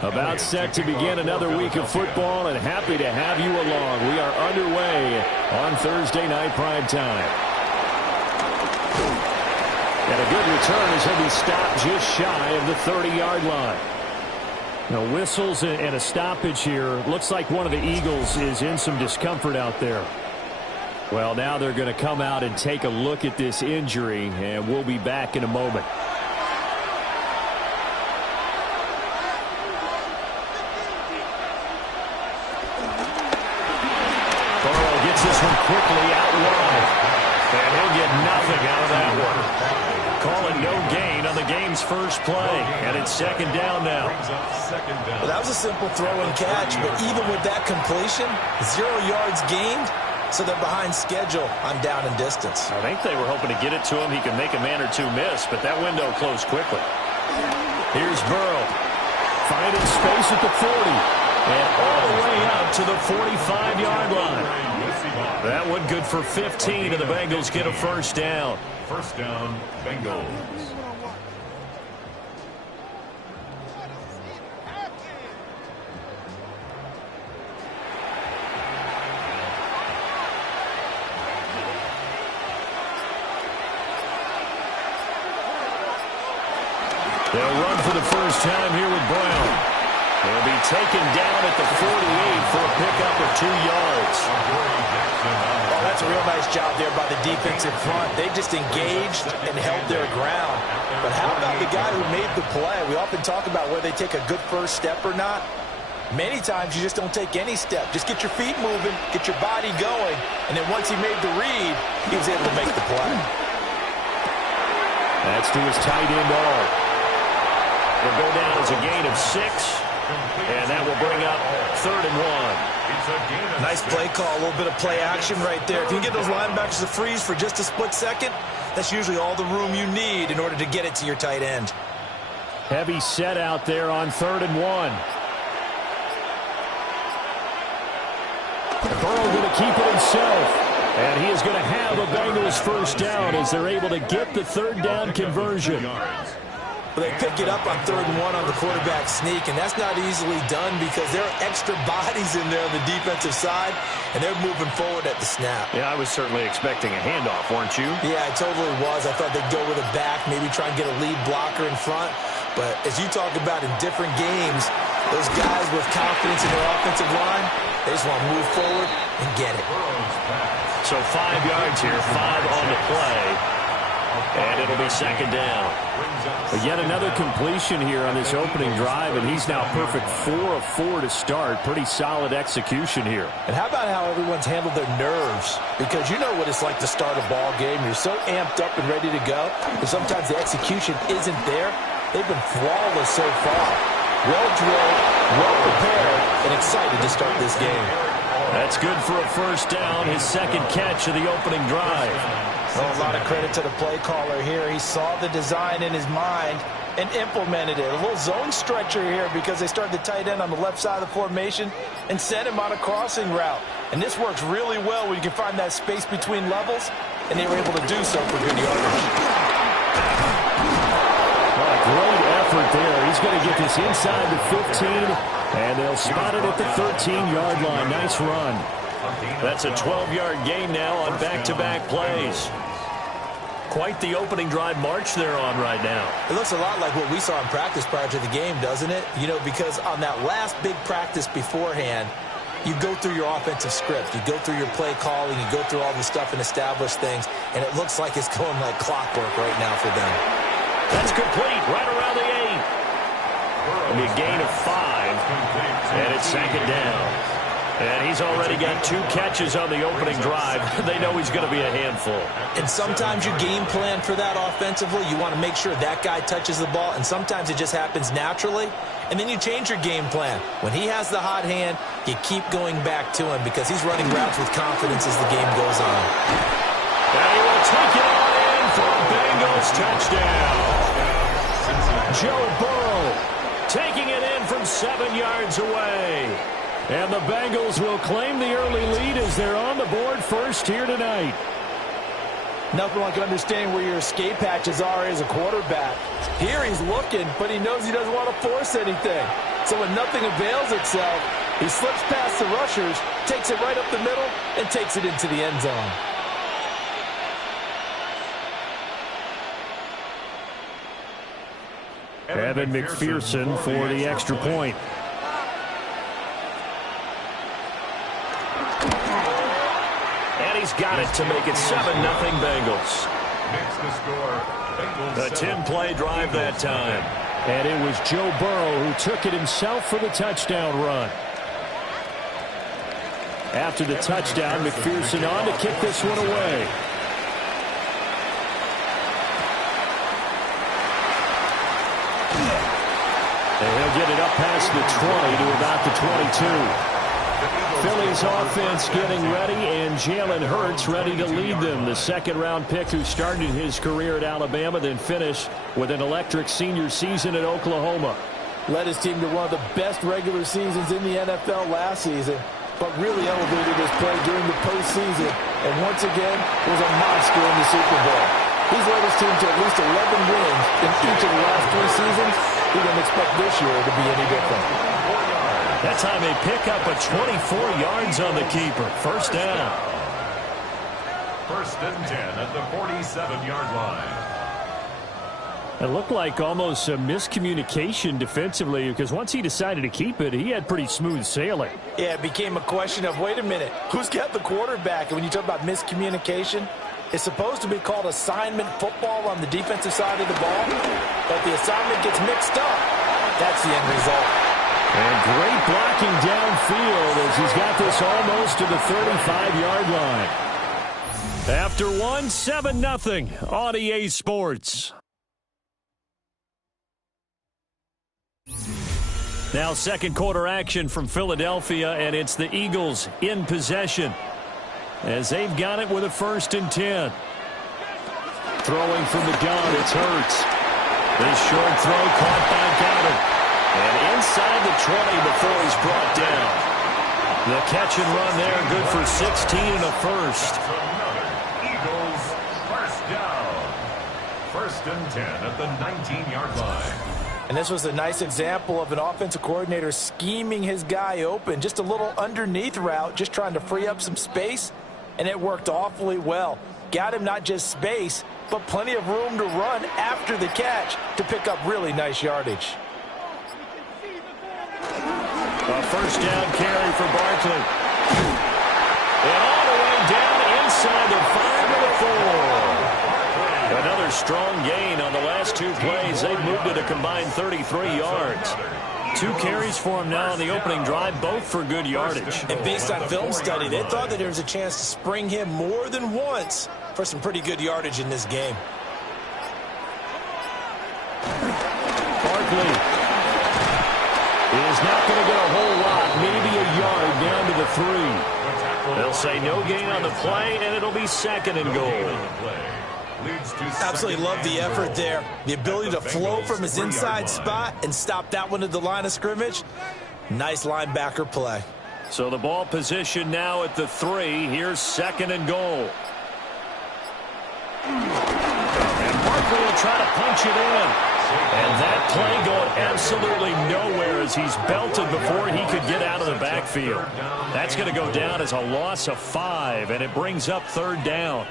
About set to begin another week of football, and happy to have you along. We are underway on Thursday night prime time. And a good return as he'll be stopped just shy of the 30-yard line. Now, whistles and a stoppage here. Looks like one of the Eagles is in some discomfort out there. Well, now they're going to come out and take a look at this injury, and we'll be back in a moment. This one quickly out wide, and he'll get nothing out of that one. Call it no gain on the game's first play, and it's second down now. Well, that was a simple throw and catch, but even with that completion, 0 yards gained, so they're behind schedule on down and distance. I think they were hoping to get it to him. He could make a man or two miss, but that window closed quickly. Here's Burrow, finding space at the 40, and all the way out to the 45-yard line. That one good for 15, and the Bengals get a first down. First down, Bengals. They'll run for the first time here with Brown. He'll be taken down at the 48 for a pickup of 2 yards. Oh, that's a real nice job there by the defensive front. They just engaged and held their ground. But how about the guy who made the play? We often talk about whether they take a good first step or not. Many times you just don't take any step. Just get your feet moving, get your body going, and then once he made the read, he was able to make the play. That's to his tight end all. Will go down as a gain of 6. And that will bring up 3rd and 1. Nice play call, a little bit of play action right there. If you can get those linebackers to freeze for just a split second, that's usually all the room you need in order to get it to your tight end. Heavy set out there on 3rd and 1. Burrow going to keep it himself. And he is going to have a Bengals first down as they're able to get the 3rd down conversion. They pick it up on 3rd and 1 on the quarterback sneak, and that's not easily done because there are extra bodies in there on the defensive side, and they're moving forward at the snap. Yeah, I was certainly expecting a handoff, weren't you? Yeah, I totally was. I thought they'd go with a back, maybe try and get a lead blocker in front. But as you talk about in different games, those guys with confidence in their offensive line, they just want to move forward and get it. So 5 yards here, 5 on the play. And it'll be second down. But yet another completion here on this opening drive, and he's now perfect 4 of 4 to start. Pretty solid execution here. And how about how everyone's handled their nerves? Because you know what it's like to start a ball game. You're so amped up and ready to go, but sometimes the execution isn't there. They've been flawless so far. Well drilled, well prepared, and excited to start this game. That's good for a first down, his second catch of the opening drive. Well, a lot of credit to the play caller here. He saw the design in his mind and implemented it. A little zone stretcher here because they started the tight end on the left side of the formation and sent him on a crossing route. And this works really well when you can find that space between levels, and they were able to do so for good yardage. Well, a great effort there. He's going to get this inside the 15, and they'll spot it at the 13-yard line. Nice run. That's a 12-yard gain now on back-to-back plays. Quite the opening drive march they're on right now. It looks a lot like what we saw in practice prior to the game, doesn't it? You know, because on that last big practice beforehand, you go through your offensive script. You go through your play calling. You go through all the stuff and establish things, and it looks like it's going like clockwork right now for them. That's complete right around the 8. It'll be a gain of 5, and it's second down. And he's already got 2 catches on the opening drive. They know he's going to be a handful. And sometimes you game plan for that offensively. You want to make sure that guy touches the ball, and sometimes it just happens naturally. And then you change your game plan. When he has the hot hand, you keep going back to him because he's running routes with confidence as the game goes on. And he will take it on in for a Bengals touchdown. Joe Burrow taking it in from 7 yards away. And the Bengals will claim the early lead as they're on the board first here tonight. Nothing like understanding where your escape hatches are as a quarterback. Here he's looking, but he knows he doesn't want to force anything. So when nothing avails itself, he slips past the rushers, takes it right up the middle, and takes it into the end zone. Evan McPherson for the extra point. And he's got it to make it 7-0 Bengals. Makes the score. Bengals A 10-play drive that time. And it was Joe Burrow who took it himself for the touchdown run. After the touchdown, McPherson on to kick this one away. And he'll get it up past the 20 to about the 22. Philly's offense getting ready, and Jalen Hurts ready to lead them. The second-round pick who started his career at Alabama, then finished with an electric senior season at Oklahoma. Led his team to one of the best regular seasons in the NFL last season, but really elevated his play during the postseason, and once again was a monster in the Super Bowl. He's led his team to at least 11 wins in each of the last 3 seasons. We don't expect this year to be any different. That time they pick up a 24 yards on the keeper. First down. First and 10 at the 47-yard line. It looked like almost a miscommunication defensively, because once he decided to keep it, he had pretty smooth sailing. Yeah, it became a question of, wait a minute, who's got the quarterback? And when you talk about miscommunication, it's supposed to be called assignment football on the defensive side of the ball, but the assignment gets mixed up. That's the end result. And great blocking downfield as he's got this almost to the 35-yard line. After 7-0 on EA Sports. Now second quarter action from Philadelphia, and it's the Eagles in possession as they've got it with a 1st and 10. Throwing from the gun, it's Hurts. This short throw caught by Goddard. And inside the 20 before he's brought down. The catch and run there, good for 16 and a first. Eagles first down. 1st and 10 at the 19-yard line. And this was a nice example of an offensive coordinator scheming his guy open. Just a little underneath route, just trying to free up some space. And it worked awfully well. Got him not just space, but plenty of room to run after the catch to pick up really nice yardage. A first down carry for Barkley. And all the way down inside the 5 to the 4. Another strong gain on the last 2 plays. They've moved it a combined 33 yards. 2 carries for him now on the opening drive, both for good yardage. And based on film study, they thought that there was a chance to spring him more than once for some pretty good yardage in this game. Barkley is not going to get a whole lot, maybe a yard down to the 3. They'll say no gain on the play, and it'll be 2nd and goal. Absolutely love the effort there. The ability to flow from his inside spot and stop that one at the line of scrimmage. Nice linebacker play. So the ball position now at the 3. Here's 2nd and goal. And Barkley will try to punch it in. And that play going absolutely nowhere as he's belted before he could get out of the backfield. That's going to go down as a loss of 5, and it brings up 3rd down.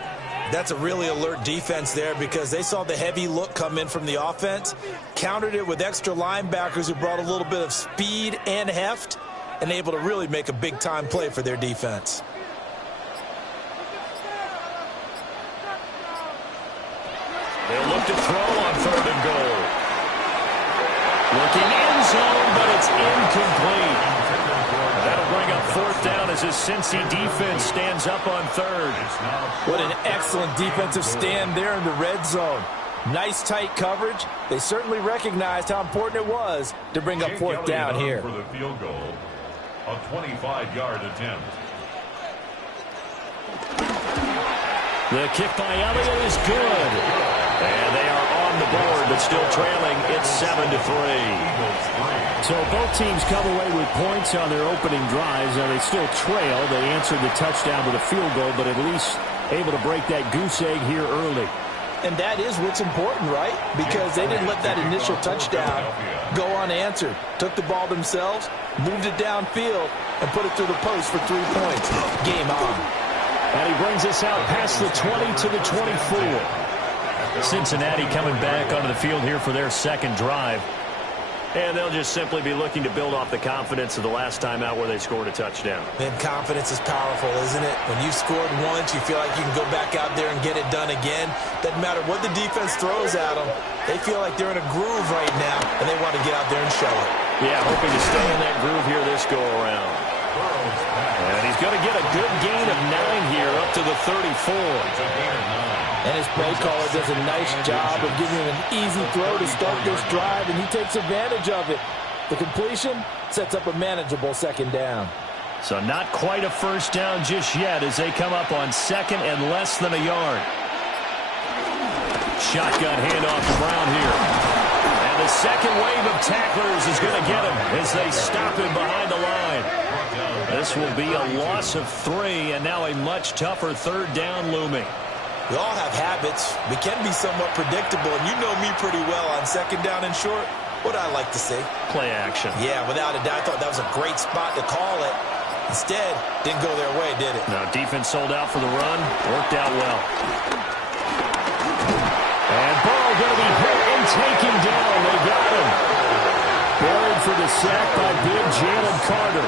That's a really alert defense there because they saw the heavy look come in from the offense, countered it with extra linebackers who brought a little bit of speed and heft, and able to really make a big-time play for their defense. They'll look to throw on 3rd and goal. Looking end zone, but it's incomplete. That'll bring up 4th down as his Cincy defense stands up on 3rd. What an excellent defensive stand there in the red zone. Nice tight coverage. They certainly recognized how important it was to bring up 4th down here. For the field goal, a 25-yard attempt. The kick by Elliott is good. And they are on the board, but still trailing. It's 7-3. So both teams come away with points on their opening drives. Now they still trail. They answered the touchdown with a field goal, but at least able to break that goose egg here early. And that is what's important, right? Because they didn't let that initial touchdown go unanswered. Took the ball themselves, moved it downfield, and put it through the post for 3 points. Game on. And he brings us out past the 20 to the 24. Cincinnati coming back onto the field here for their second drive. And they'll just simply be looking to build off the confidence of the last time out where they scored a touchdown. And confidence is powerful, isn't it? When you've scored once, you feel like you can go back out there and get it done again. Doesn't matter what the defense throws at them. They feel like they're in a groove right now, and they want to get out there and show it. Yeah, hoping to stay in that groove here this go-around. And he's going to get a good gain of 9 here up to the 34. And his play caller does a nice job of giving him an easy throw to start this drive, and he takes advantage of it. The completion sets up a manageable second down. So not quite a first down just yet as they come up on second and less than a yard. Shotgun handoff to Brown here. And the second wave of tacklers is going to get him as they stop him behind the line. This will be a loss of 3, and now a much tougher third down looming. We all have habits. We can be somewhat predictable, and you know me pretty well on second down and short. What I like to see? Play action. Yeah, without a doubt. I thought that was a great spot to call it. Instead, didn't go their way, did it? No, defense sold out for the run. Worked out well. And Burrow going to be hit and taken down. They got him. Buried for the sack by big Jalen Carter.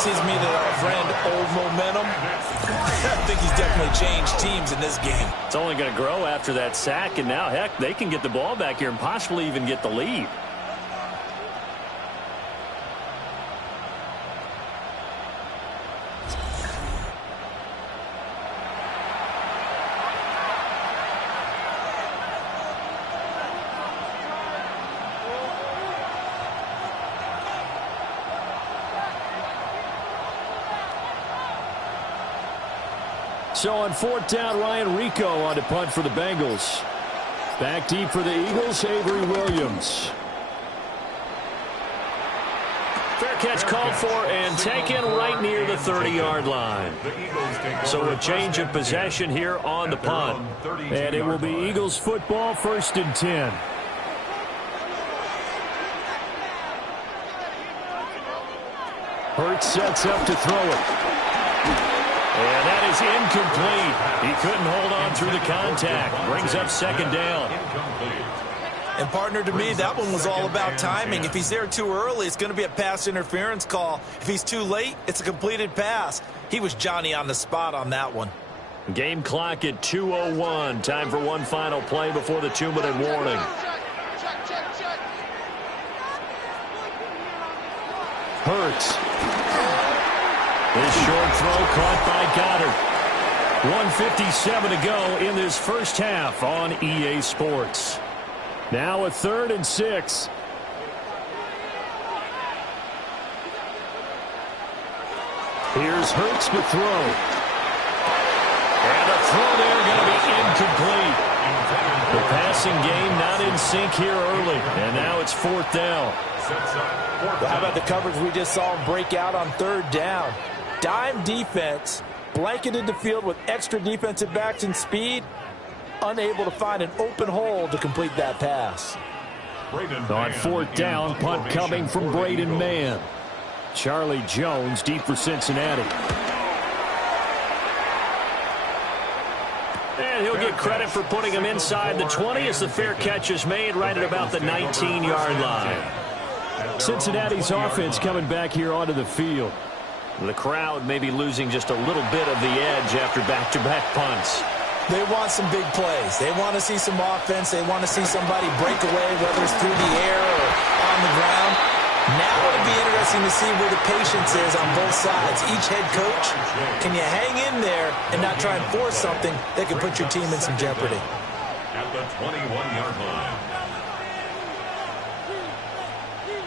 Seems to me that our friend, Old Momentum, I think he's definitely changed teams in this game. It's only going to grow after that sack, and now, heck, they can get the ball back here and possibly even get the lead. So on fourth down, Ryan Rico on to punt for the Bengals. Back deep for the Eagles, Avery Williams. Fair catch called for and taken right near the 30-yard line. So a change of possession here on the punt. And it will be Eagles football, 1st and 10. Hurts sets up to throw it. And that is incomplete. He couldn't hold on through the contact. Brings up second down. And, partner, to me, that one was all about timing. If he's there too early, it's going to be a pass interference call. If he's too late, it's a completed pass. He was Johnny on the spot on that one. Game clock at 2:01. Time for one final play before the 2-minute warning. Hurts. This short throw caught by Goddard. 1:57 to go in this first half on EA Sports. Now a 3rd and 6. Here's Hurts to throw. And the throw there going to be incomplete. The passing game not in sync here early. And now it's 4th down. Well, how about the coverage we just saw him break out on 3rd down? Dime defense, blanketed the field with extra defensive backs and speed, unable to find an open hole to complete that pass. On 4th down, punt coming from Braden Mann. Charlie Jones deep for Cincinnati. And he'll get credit for putting him inside the 20 as the fair catch is made right at about the 19-yard line. Cincinnati's offense coming back here onto the field. The crowd may be losing just a little bit of the edge after back-to-back punts. They want some big plays. They want to see some offense. They want to see somebody break away, whether it's through the air or on the ground. Now it'll be interesting to see where the patience is on both sides. Each head coach, can you hang in there and not try and force something that can put your team in some jeopardy? At the 21-yard line.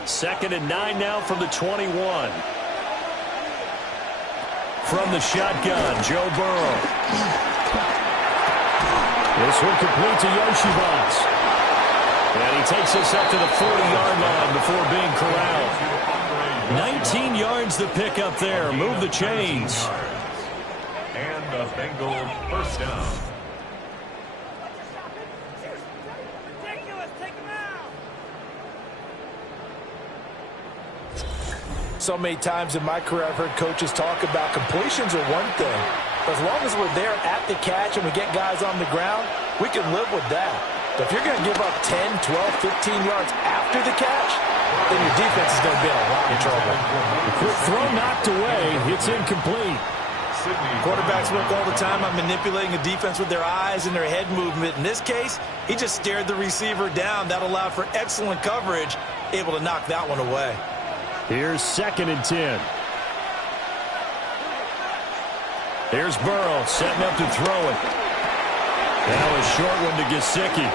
2nd and 9 now from the 21. From the shotgun, Joe Burrow. This one complete to Yoshibas. And he takes us up to the 40-yard line before being corralled. 19 yards to pick up there. Move the chains. And the Bengals first down. So many times in my career, I've heard coaches talk about completions are one thing. But as long as we're there at the catch and we get guys on the ground, we can live with that. But if you're going to give up 10, 12, 15 yards after the catch, then your defense is going to be in a lot of trouble. The quick throw knocked away. It's incomplete. Quarterbacks work all the time on manipulating the defense with their eyes and their head movement. In this case, he just stared the receiver down. That allowed for excellent coverage, able to knock that one away. Here's 2nd and 10. Here's Burrow setting up to throw it. Now a short one to Gesicki.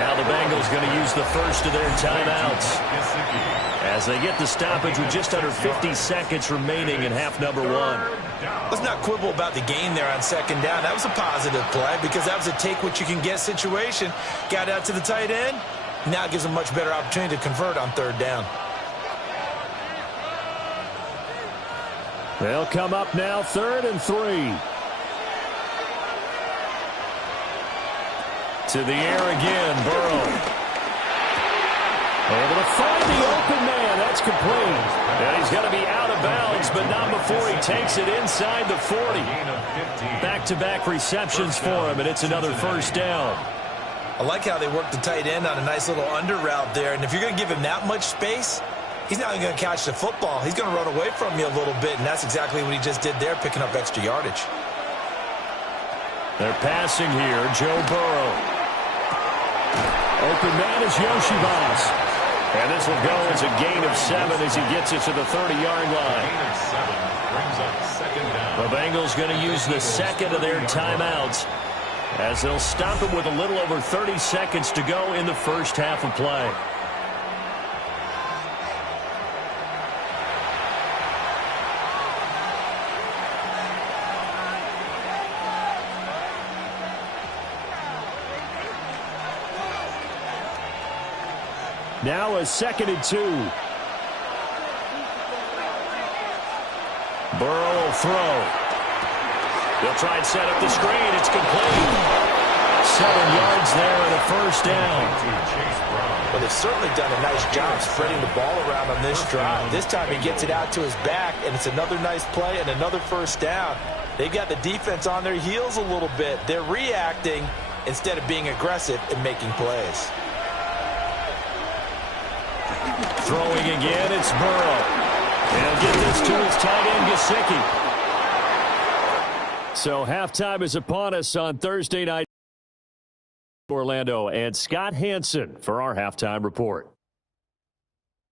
Now the Bengals going to use the first of their timeouts as they get the stoppage with just under 50 seconds remaining in half number 1. Let's not quibble about the gain there on 2nd down. That was a positive play because that was a take-what-you-can-get situation. Got out to the tight end. Now it gives them much better opportunity to convert on 3rd down. They'll come up now 3rd and 3. To the air again, Burrow. Able to find the open man. That's complete. And he's going to be out of bounds, but not before he takes it inside the 40. Back-to-back receptions for him, and it's another 1st down. I like how they work the tight end on a nice little under route there. And if you're going to give him that much space, he's not going to catch the football. He's going to run away from you a little bit, and that's exactly what he just did there, picking up extra yardage. They're passing here. Joe Burrow. Open man is Yoshibas. And this will go as a gain of 7 as he gets it to the 30-yard line. The Bengals going to use the 2nd of their timeouts as they'll stop him with a little over 30 seconds to go in the first half of play. Now a 2nd and 2. Burrow will throw. They'll try and set up the screen. It's complete. 7 yards there and a 1st down. Well, they've certainly done a nice job spreading the ball around on this drive. This time he gets it out to his back, and it's another nice play and another 1st down. They've got the defense on their heels a little bit. They're reacting instead of being aggressive and making plays. Throwing again, it's Burrow. He'll get this to his tight end, Gesicki. So halftime is upon us on Thursday night. Orlando and Scott Hansen for our halftime report.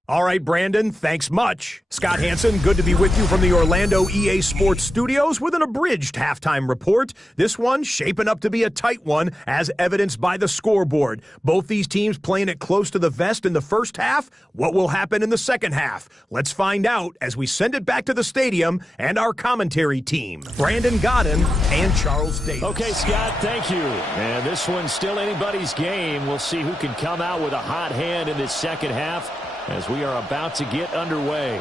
All right, Brandon, thanks much. Scott Hansen, good to be with you from the Orlando EA Sports Studios with an abridged halftime report. This one shaping up to be a tight one, as evidenced by the scoreboard. Both these teams playing it close to the vest in the first half. What will happen in the second half? Let's find out as we send it back to the stadium and our commentary team, Brandon Godden and Charles Davis. Okay, Scott, thank you. And this one's still anybody's game. We'll see who can come out with a hot hand in this second half as we are about to get underway.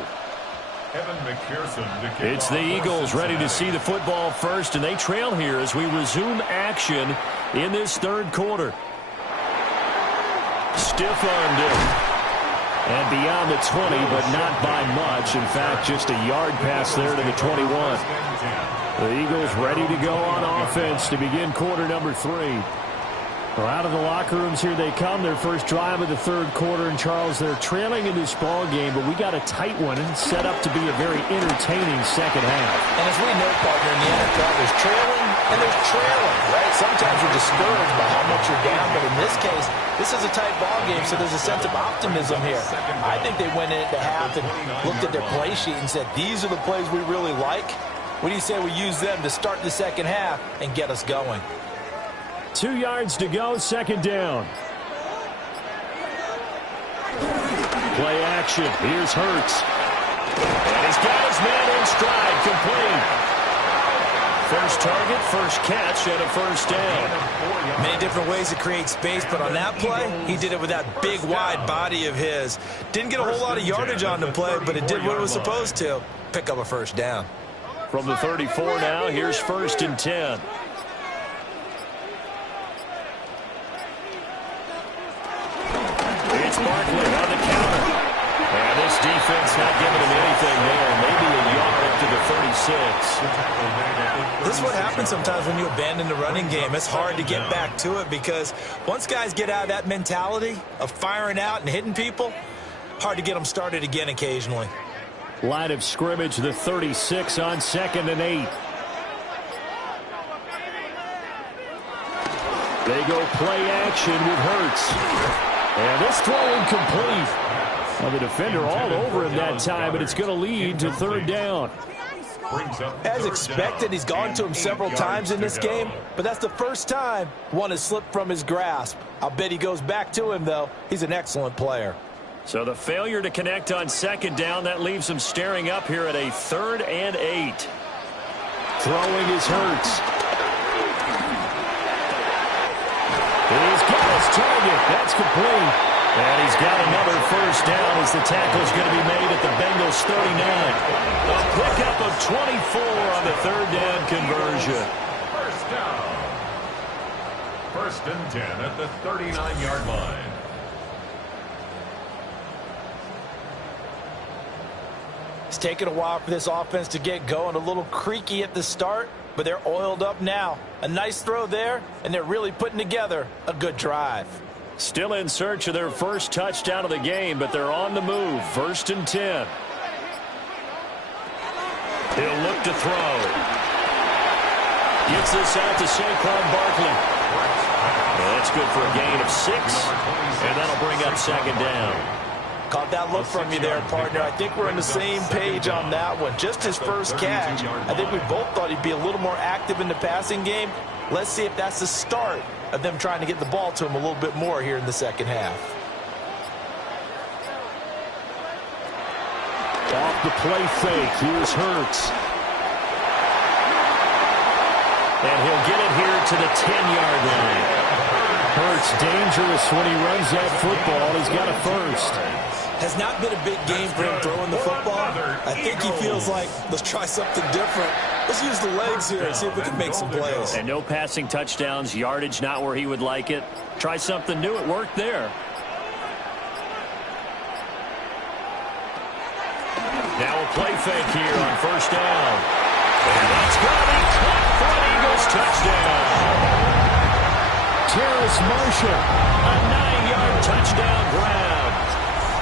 It's the Eagles ready to see the football first, and they trail here as we resume action in this 3rd quarter. Stiff-armed it. And beyond the 20, but not by much. In fact, just a yard pass there to the 21. The Eagles ready to go on offense to begin quarter number 3. Well, out of the locker rooms here they come, their first drive of the 3rd quarter. And, Charles, they're trailing in this ball game, but we got a tight one and set up to be a very entertaining second half. And as we know, partner, in the NFL, there's trailing and there's trailing, right? Sometimes you're discouraged by how much you're down, but in this case, this is a tight ball game, so there's a sense of optimism here. I think they went into half and looked at their play sheet and said, these are the plays we really like. What do you say we use them to start the second half and get us going? 2 yards to go, 2nd down. Play action. Here's Hurts. And he's got his man in stride, complete. First target, first catch, and a 1st down. Many different ways to create space, but on that play, he did it with that big, wide body of his. Didn't get a whole lot of yardage on the play, but it did what it was supposed to. Pick up a 1st down. From the 34 now, here's 1st and 10. It's Barkley on the counter. And this defense not giving him anything there. Maybe a yard up to the 36. This is what happens sometimes when you abandon the running game. It's hard to get back to it because once guys get out of that mentality of firing out and hitting people, hard to get them started again occasionally. Line of scrimmage, the 36 on 2nd and 8. They go play action with Hurts. And this throw incomplete. Well, the defender all over him that time, and it's going to lead to 3rd down. As expected, he's gone to him several times in this game, but that's the first time one has slipped from his grasp. I'll bet he goes back to him, though. He's an excellent player. So the failure to connect on 2nd down, that leaves him staring up here at a 3rd and 8. Throwing is Hurts. He's got his target. That's complete. And he's got another first down as the tackle's going to be made at the Bengals 39. A pickup of 24 on the 3rd down conversion. First down. 1st and 10 at the 39-yard line. It's taken a while for this offense to get going. A little creaky at the start, but they're oiled up now. A nice throw there, and they're really putting together a good drive. Still in search of their first touchdown of the game, but they're on the move. 1st and 10. He'll look to throw. Gets this out to Saquon Barkley. That's good for a gain of 6, and that'll bring up 2nd down. Caught that look from you there, partner. I think we're on the same page on that one. Just his first catch. I think we both thought he'd be a little more active in the passing game. Let's see if that's the start of them trying to get the ball to him a little bit more here in the second half. Off the play fake, here's Hurts. And he'll get it here to the 10-yard line. Hurts dangerous when he runs that football. He's got a first. Has not been a big game for him throwing the football. I think he feels like, let's try something different. Let's use the legs here and see if we can make some plays. And no passing touchdowns, yardage not where he would like it. Try something new. It worked there. Now a play fake here on 1st down. And that's going to be caught for an Eagles touchdown. Terrace Marshall, a 9-yard touchdown grab.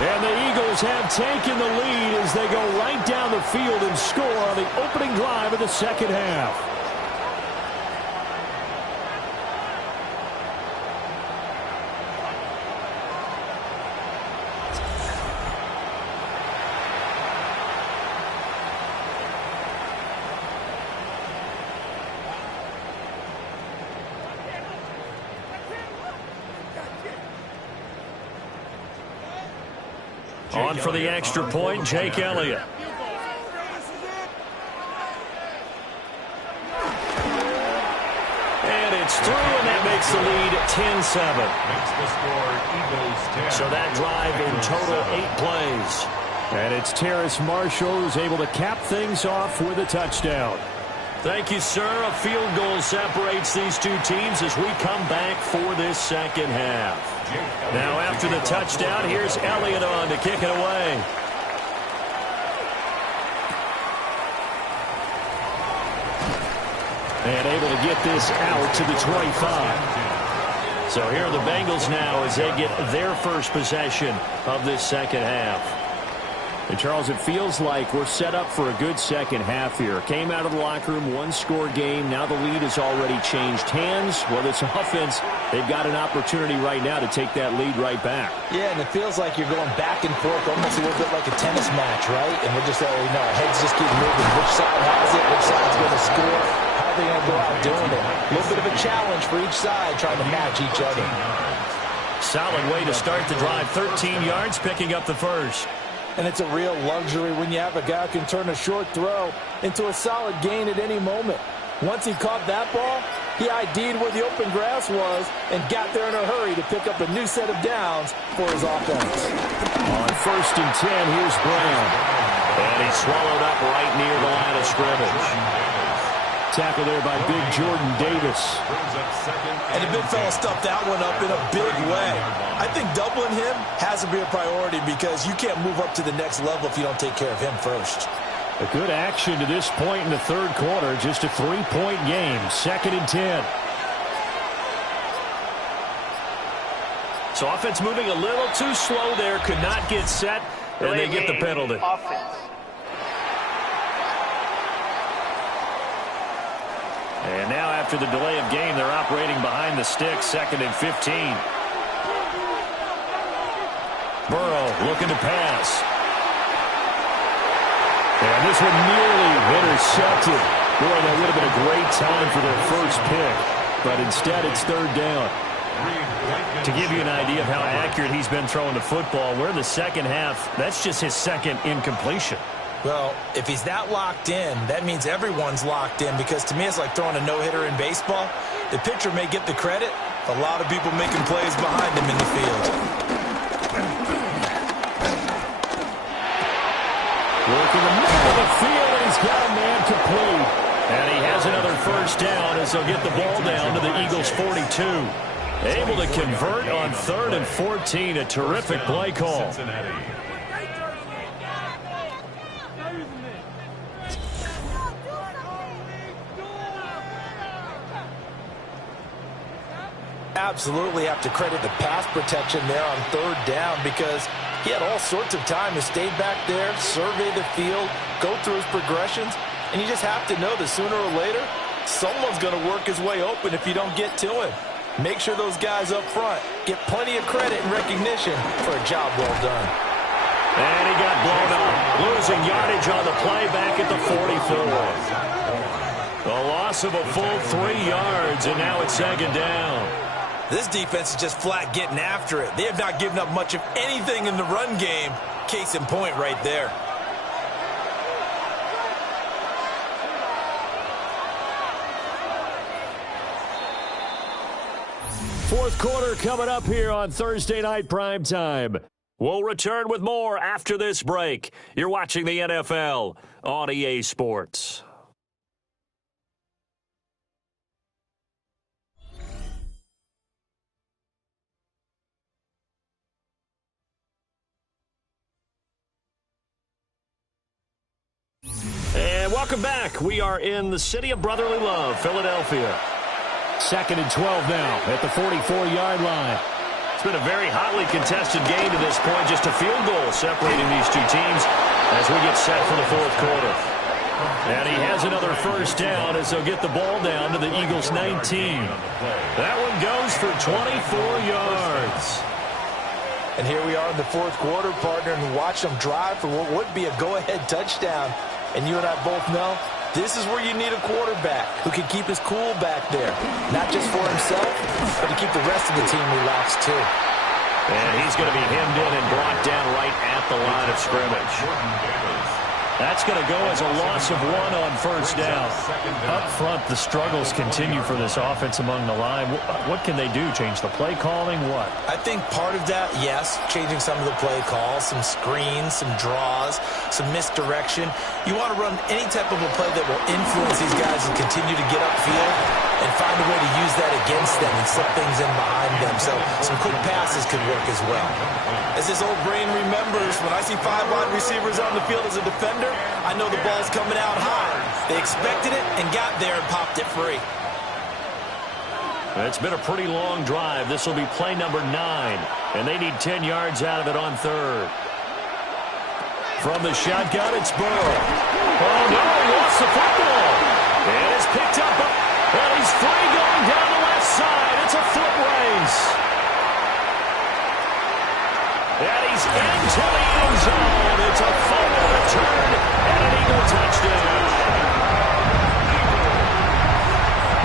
And the Eagles have taken the lead as they go right down the field and score on the opening drive of the second half. On for the extra point, Jake Elliott. And it's through, and that makes the lead 10-7. So that drive in total 8 plays. And it's Terrace Marshall who's able to cap things off with a touchdown. Thank you, sir. A field goal separates these two teams as we come back for this second half. Now after the touchdown, here's Elliott on to kick it away. And able to get this out to the 25. So here are the Bengals now as they get their first possession of this second half. And Charles, it feels like we're set up for a good second half here. Came out of the locker room, 1-score game. Now the lead has already changed hands. Well, this offense, they've got an opportunity right now to take that lead right back. Yeah, and it feels like you're going back and forth almost a little bit like a tennis match, right? And we're just, our heads just keep moving. Which side has it? Which side's going to score? How are they going to go out doing it? A little bit of a challenge for each side trying to match each other. Solid way to start the drive. 13 yards, picking up the first. And it's a real luxury when you have a guy who can turn a short throw into a solid gain at any moment. Once he caught that ball, he ID'd where the open grass was and got there in a hurry to pick up a new set of downs for his offense. On 1st and 10, here's Brown. And he's swallowed up right near the line of scrimmage. Tackle there by big Jordan Davis. And the big fella stuffed that one up in a big way. I think doubling him has to be a priority because you can't move up to the next level if you don't take care of him first. A good action to this point in the third quarter. Just a 3-point game. 2nd and 10. So offense moving a little too slow there. Could not get set, and they get the penalty. Offense. And now after the delay of game, they're operating behind the sticks. 2nd and 15. Burrow looking to pass. And this one nearly intercepted. Boy, that would have been a great time for their first pick. But instead, it's 3rd down. To give you an idea of how accurate he's been throwing the football, we're in the second half. That's just his 2nd incompletion. Well, if he's that locked in, that means everyone's locked in because to me it's like throwing a no-hitter in baseball. The pitcher may get the credit, a lot of people making plays behind him in the field. Working the middle of the field, and he's got a man complete. And he has another first down as they'll get the ball down to the Eagles' 42. Able to convert on 3rd and 14. A terrific play call. Absolutely have to credit the pass protection there on 3rd down because he had all sorts of time to stay back there, survey the field, go through his progressions, and you just have to know that sooner or later, someone's going to work his way open if you don't get to him. Make sure those guys up front get plenty of credit and recognition for a job well done. And he got blown up, losing yardage on the play back at the 44. A loss of a full 3 yards, and now it's 2nd down. This defense is just flat getting after it. They have not given up much of anything in the run game. Case in point right there. Fourth quarter coming up here on Thursday Night Primetime. We'll return with more after this break. You're watching the NFL on EA Sports. And welcome back. We are in the city of brotherly love, Philadelphia. 2nd and 12 now at the 44-yard line. It's been a very hotly contested game to this point. Just a field goal separating these two teams as we get set for the fourth quarter. And he has another first down as they'll get the ball down to the Eagles' 19. That one goes for 24 yards. And here we are in the fourth quarter, partner, and watch them drive for what would be a go-ahead touchdown. And you and I both know this is where you need a quarterback who can keep his cool back there. Not just for himself, but to keep the rest of the team relaxed too. And he's going to be hemmed in and brought down right at the line of scrimmage. That's going to go as a loss of 1 on first down. Up front, the struggles continue for this offense among the line. What can they do? Change the play calling? What? I think part of that, yes, changing some of the play calls, some screens, some draws, some misdirection. You want to run any type of a play that will influence these guys and continue to get upfield and find a way to use that against them and slip things in behind them. So some quick passes could work as well. As this old brain remembers, when I see 5 wide receivers on the field as a defender, I know the ball's coming out high. They expected it and got there and popped it free. It's been a pretty long drive. This will be play number 9, and they need 10 yards out of it on 3rd. From the shotgun, it's Burrow. Oh, no, he lost the football. And it's picked up. And he's free going down the left side. It's a foot race. And he's into the end zone. It's a fumble return and an Eagle touchdown.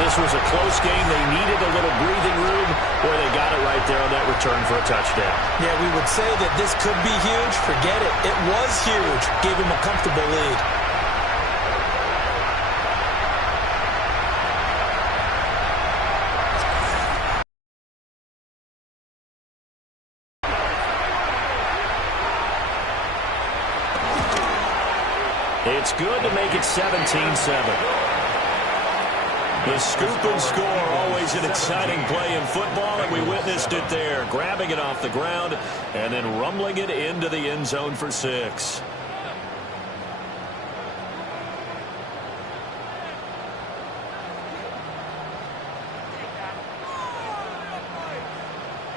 This was a close game. They needed a little breathing room where they got it right there on that return for a touchdown. Yeah, we would say that this could be huge. Forget it. It was huge. Gave him a comfortable lead. It's good to make it 17-7. The scoop and score, always an exciting play in football, and we witnessed it there, grabbing it off the ground and then rumbling it into the end zone for 6.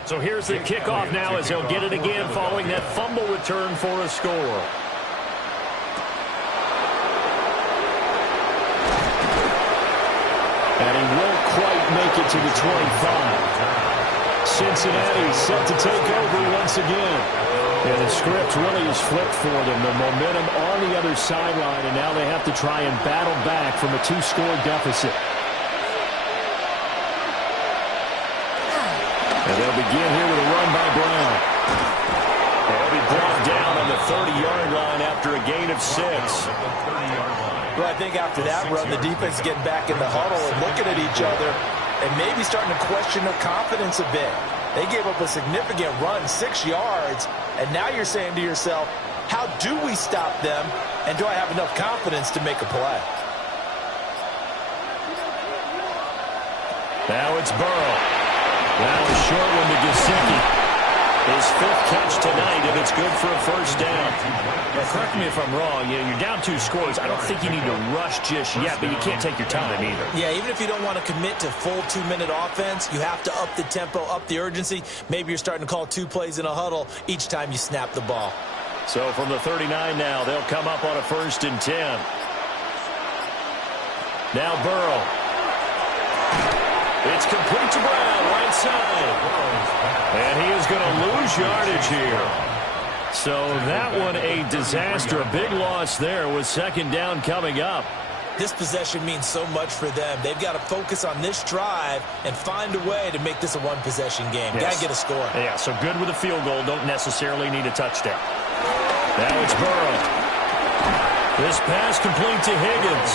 So here's the kickoff now as he'll get it again following that fumble return for a score. And he won't quite make it to the 25. Cincinnati set to take over once again. And the script really is flipped for them. The momentum on the other sideline, and now they have to try and battle back from a 2-score deficit. And they'll begin here with a run by Brown. They'll be brought down on the 30-yard line after a gain of 6. Well, I think after that run, the defense is getting back in the huddle and looking at each other and maybe starting to question their confidence a bit. They gave up a significant run, 6 yards, and now you're saying to yourself, how do we stop them, and do I have enough confidence to make a play? Now it's Burrow. Now a short one to Gesicki. His 5th catch tonight, and it's good for a first down. Now, correct me if I'm wrong. You're down 2 scores. I don't think you need to rush just yet, but you can't take your time either. Yeah, even if you don't want to commit to full 2-minute offense, you have to up the tempo, up the urgency. Maybe you're starting to call 2 plays in a huddle each time you snap the ball. So from the 39 now, they'll come up on a 1st and 10. Now Burrow. It's complete to Brown, right side. And he is going to lose yardage here. So that one a disaster. A big loss there with 2nd down coming up. This possession means so much for them. They've got to focus on this drive and find a way to make this a one-possession game. Yes. Got to get a score. Yeah, so good with a field goal. Don't necessarily need a touchdown. Now it's Burrow. This pass complete to Higgins.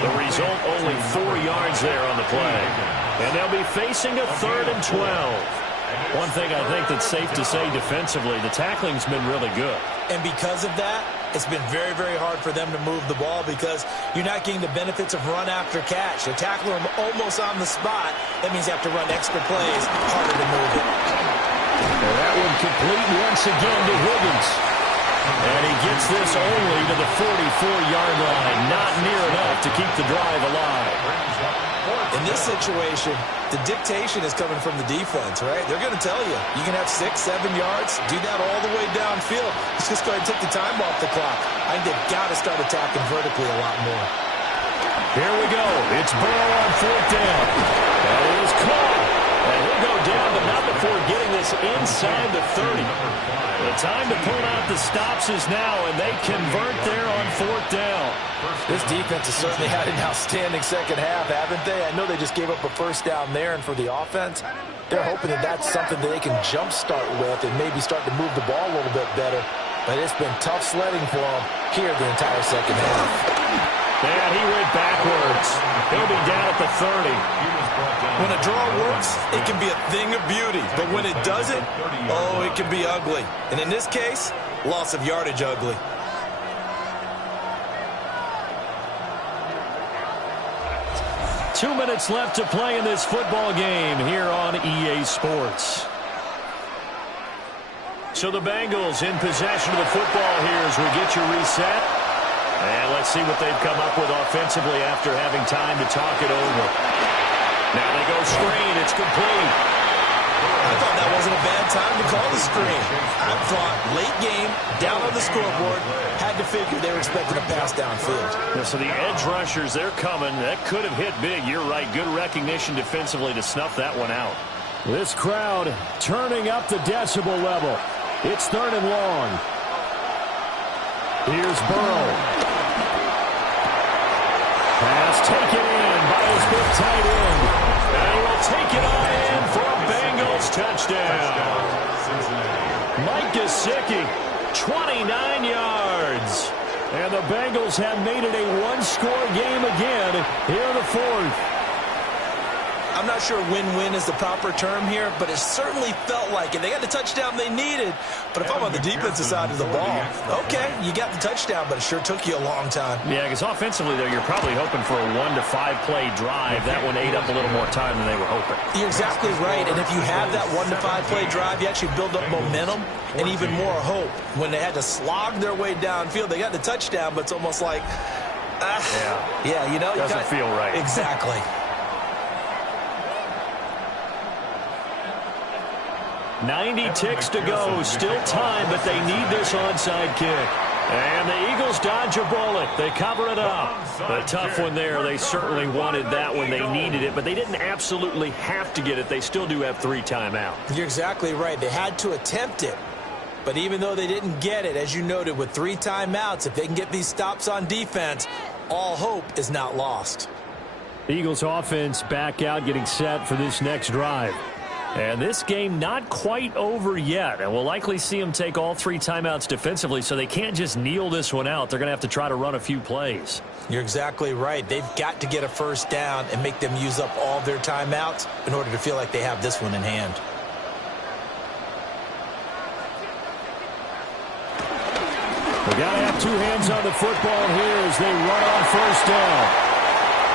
The result, only 4 yards there on the play. And they'll be facing a 3rd and 12. One thing I think that's safe to say defensively, the tackling's been really good. And because of that, it's been very, very hard for them to move the ball because you're not getting the benefits of run after catch. They tackle them almost on the spot. That means you have to run extra plays, harder to move it. And that one complete once again to Higgins. And he gets this only to the 44-yard line. Not near enough to keep the drive alive. In this situation, the dictation is coming from the defense, right? They're going to tell you, you can have 6, 7 yards, do that all the way downfield. Let's just go ahead and take the time off the clock. I think they've got to start attacking vertically a lot more. Here we go. It's Burrow on 4th down. That is caught. And he'll go down, but not before getting this inside the 30. The time to pull out the stops is now, and they convert there on 4th down. This defense has certainly had an outstanding second half, haven't they? I know they just gave up a first down there, and for the offense, they're hoping that that's something that they can jumpstart with and maybe start to move the ball a little bit better. But it's been tough sledding for them here the entire second half. And he went backwards. He'll be down at the 30. When a draw works, it can be a thing of beauty. But when it doesn't, oh, it can be ugly. And in this case, loss of yardage ugly. Two minutes left to play in this football game here on EA Sports. So the Bengals in possession of the football here as we get you reset. And let's see what they've come up with offensively after having time to talk it over. Now they go screen. It's complete. I thought that wasn't a bad time to call the screen. I thought late game, down on the scoreboard, had to figure they were expecting a pass downfield. Yeah, so the edge rushers, they're coming. That could have hit big. You're right. Good recognition defensively to snuff that one out. This crowd turning up the decibel level. It's 3rd and long. Here's Burrow. Pass taken in by his big tight end. And will take it on in for a Bengals touchdown. Mike Gesicki, 29 yards. And the Bengals have made it a one-score game again here in the 4th. I I'm not sure win-win is the proper term here, but it certainly felt like it. They got the touchdown they needed, but if I'm on the defensive side of the ball, okay, you got the touchdown, but it sure took you a long time. Yeah, because offensively, though, you're probably hoping for a 1 to 5 play drive. That one ate up a little more time than they were hoping. You're exactly right, and if you have that 1 to 5 play drive, you actually build up momentum and even more hope. When they had to slog their way downfield, they got the touchdown, but it's almost like, yeah, you know, doesn't feel right. Exactly. .90 ticks to go. Still time, but they need this onside kick. And the Eagles dodge a bullet. They cover it up. A tough one there. They certainly wanted that when they needed it, but they didn't absolutely have to get it. They still do have 3 timeouts. You're exactly right. They had to attempt it. But even though they didn't get it, as you noted, with 3 timeouts, if they can get these stops on defense, all hope is not lost. Eagles offense back out, getting set for this next drive. And this game not quite over yet. And we'll likely see them take all 3 timeouts defensively, so they can't just kneel this one out. They're going to have to try to run a few plays. You're exactly right. They've got to get a first down and make them use up all their timeouts in order to feel like they have this one in hand. We got to have 2 hands on the football here as they run on first down.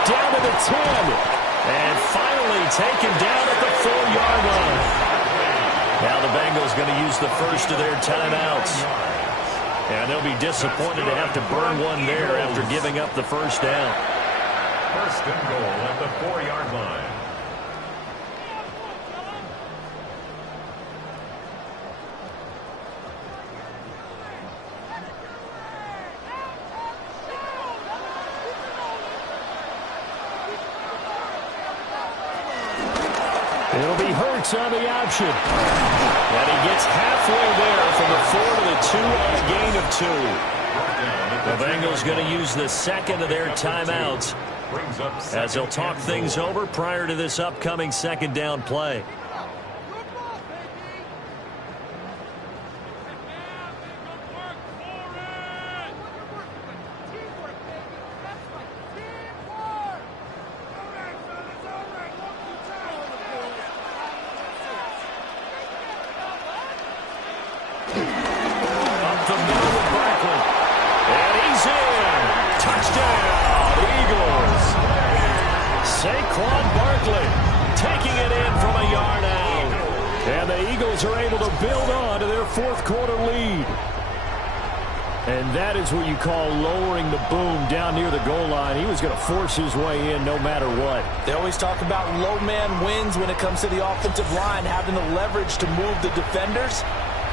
Down to the 10. And finally taken down at the 4-yard line. Now the Bengals going to use the first of their timeouts. And they'll be disappointed to have to burn one there after giving up the first down. First and goal at the 4-yard line. It'll be Hurts on the option. And he gets halfway there from the 4 to the 2 on a gain of 2. The Bengals going to use the second of their timeouts as they'll talk things over prior to this upcoming second down play. Are able to build on to their 4th quarter lead. And that is what you call lowering the boom down near the goal line. He was going to force his way in no matter what. They always talk about low man wins when it comes to the offensive line, having the leverage to move the defenders.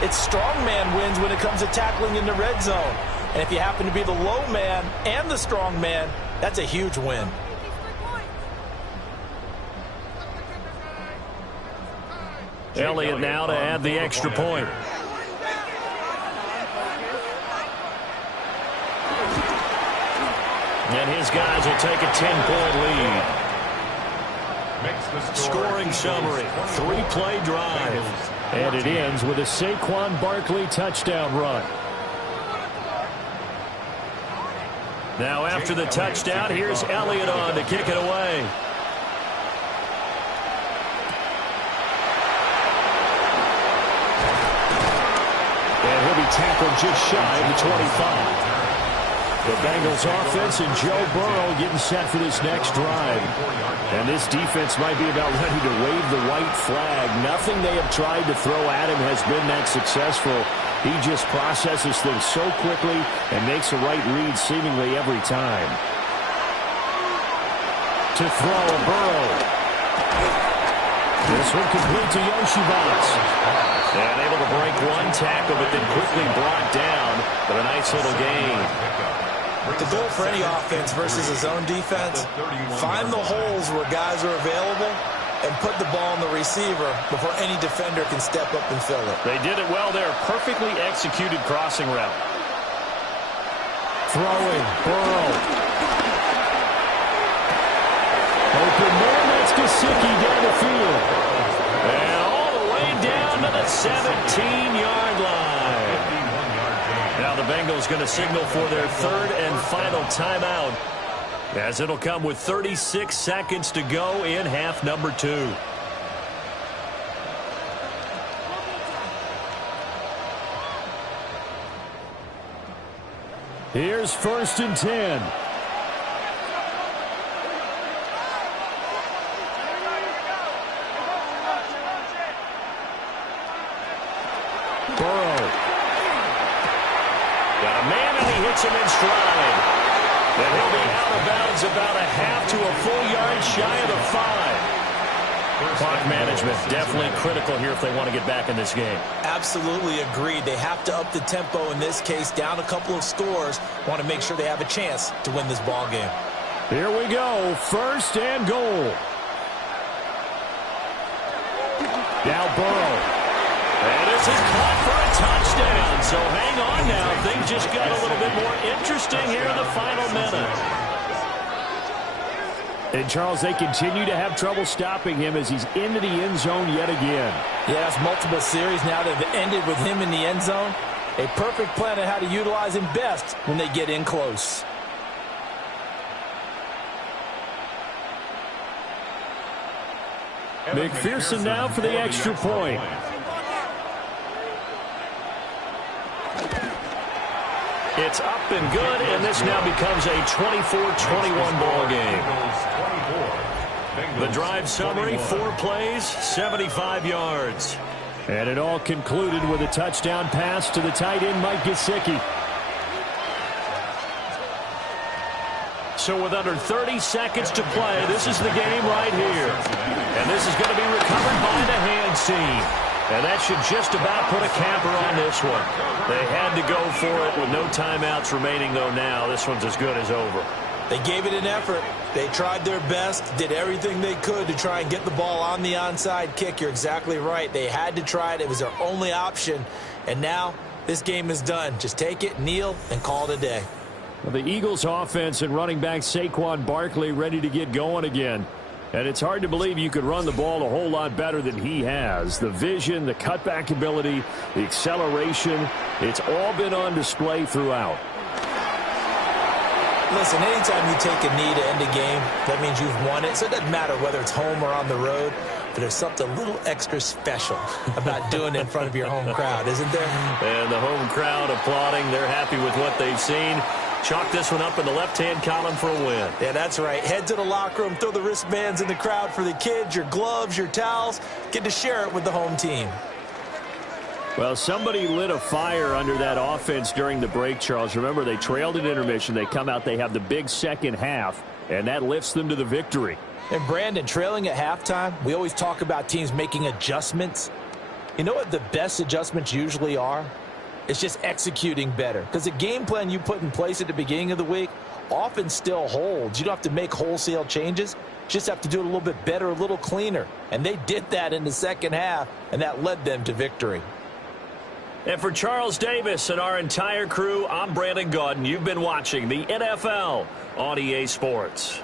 It's strong man wins when it comes to tackling in the red zone. And if you happen to be the low man and the strong man, that's a huge win. Elliott now to add the extra point. And his guys will take a 10-point lead. Scoring summary, 3-play drive. And it ends with a Saquon Barkley touchdown run. Now after the touchdown, here's Elliott on to kick it away. Tackled just shy of the 25. The Bengals offense and Joe Burrow getting set for this next drive. And this defense might be about ready to wave the white flag. Nothing they have tried to throw at him has been that successful. He just processes things so quickly and makes a right read seemingly every time. To throw, Burrow. This one complete to Yoshibas. And able to break one tackle, but then quickly brought down. But a nice little gain. The goal for any offense versus his own defense, find the holes where guys are available and put the ball on the receiver before any defender can step up and fill it. They did it well there. Perfectly executed crossing route. Throwing, Burrow. Open man, that's Gesicki down the field. And all the way down to the 17-yard line. Now the Bengals going to signal for their 3rd and final timeout. as it'll come with 36 seconds to go in half number 2. Here's 1st and 10. Burrow. Got a man, and he hits him in stride. And he'll be out of bounds about a half to a full yard shy of the 5. Clock management definitely critical here if they want to get back in this game. Absolutely agreed. They have to up the tempo in this case, down a couple of scores. Want to make sure they have a chance to win this ball game. Here we go. 1st and goal. Now Burrow. And this is caught for a touchdown. So hang on now. Things just got a little bit more interesting here in the final minute. And, Charles, they continue to have trouble stopping him as he's into the end zone yet again. Yeah, it's multiple series now that have ended with him in the end zone. A perfect plan on how to utilize him best when they get in close. McPherson now for the extra point. It's up and good, and this now becomes a 24-21 ball game. The drive summary, 4 plays, 75 yards. And it all concluded with a touchdown pass to the tight end, Mike Gesicki. So with under 30 seconds to play, this is the game right here. And this is going to be recovered by the hands team. And that should just about put a capper on this one. They had to go for it with no timeouts remaining, though now. This one's as good as over. They gave it an effort. They tried their best, did everything they could to try and get the ball on the onside kick. You're exactly right. They had to try it. It was their only option. And now this game is done. Just take it, kneel, and call it a day. Well, the Eagles offense and running back Saquon Barkley ready to get going again. And it's hard to believe you could run the ball a whole lot better than he has. The vision, the cutback ability, the acceleration, it's all been on display throughout. Listen, anytime you take a knee to end a game, that means you've won it. So it doesn't matter whether it's home or on the road, but there's something a little extra special about doing it in front of your home crowd, isn't there? And the home crowd applauding. They're happy with what they've seen. Chalk this one up in the left-hand column for a win. Yeah, that's right. Head to the locker room, throw the wristbands in the crowd for the kids, your gloves, your towels. Get to share it with the home team. Well, somebody lit a fire under that offense during the break, Charles. Remember, they trailed at intermission. They come out, they have the big second half, and that lifts them to the victory. And, Brandon, trailing at halftime, we always talk about teams making adjustments. You know what the best adjustments usually are? It's just executing better. Because the game plan you put in place at the beginning of the week often still holds. You don't have to make wholesale changes. You just have to do it a little bit better, a little cleaner. And they did that in the second half, and that led them to victory. And for Charles Davis and our entire crew, I'm Brandon Gaudin. You've been watching the NFL on EA Sports.